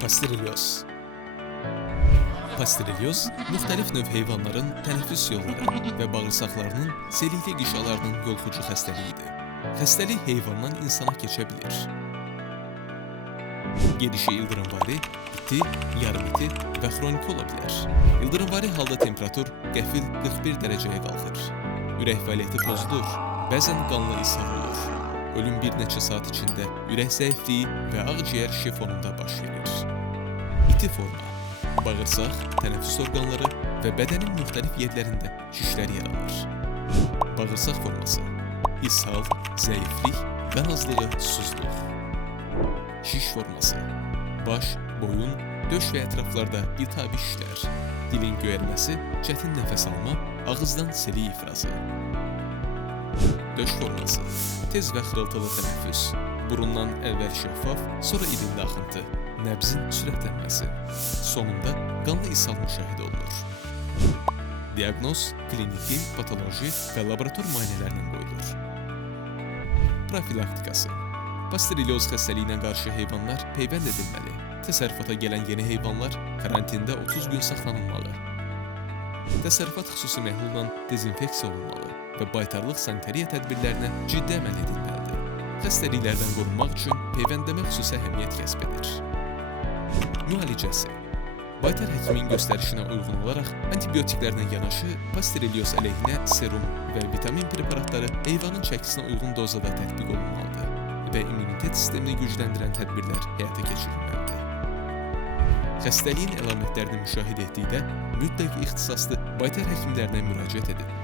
Pasteurelyoz. Pasteurelyoz müxtəlif növ heyvanların tənəffüs yolları və bağırsaqlarının selikli qişalarının yolxucu xəstəliyidir. Xəstəlik heyvandan insana keçə bilir. Gedişi ildırımvari, iti, yarım iti və xroniki ola bilər. İldırımvari halda temperatur qəfil 41 dərəcəyə qalxır. Ürək fəaliyyəti pozulur, bəzən qanlı ishal olur. Ölüm bir neçə saat içində ürək zəifliyi və ağciyər şişi fonunda baş verir. İti forma. Bağırsaq, tənəffüs orqanları və bədənin müxtəlif yerlərində şişlər yaranır. Bağırsaq forması. İshal, zəiflik, qan azlığı, susuzluq. Şiş forması. Baş, boyun, döş və ətraflarda iltihabi şişlər. Dilin göyərməsi, çətin nəfəs alma, ağızdan silik ifrazı. Döş forması. Tez və xırıltılı tənəffüs. Burundan əvvəl şəffaf, sonra ilinli axıntı. Nəbzin sürətlənməsi. Sonunda qanlı ishal müşahidə olunur. Diaqnoz kliniki, patoloji və laborator müayinələrlə qoyulur. Profilaktikası. Pasteurelyoz xəstəliyinə qarşı heyvanlar peyvənd edilməli. Təsərrüfata gələn yeni heyvanlar karantində 30 gün saxlanılmalı. Təsərrüfat xüsusi məhlulla dezinfeksiya olunmalı və baytarlıq sanitariya tədbirlərinə ciddi əməl edilməlidir. Xəstəliklərdən qorunmaq üçün peyvəndləmə xüsusi əhəmiyyət kəsb edir. Müalicəsi. Baytar həkimin göstərişinə uyğun olaraq antibiotiklərlə yanaşı pasteurelyoz əleyhinə serum və vitamin preparatları heyvanın çəkisinə uyğun dozada tətbiq olunmalıdır və immunitet sistemini gücləndirən tədbirlər həyata keçirilməlidir. Xəstəliyin əlamətlərini müşahidə etdikdə mütləq ixtisaslı baytar həkimlərinə müraciət edin.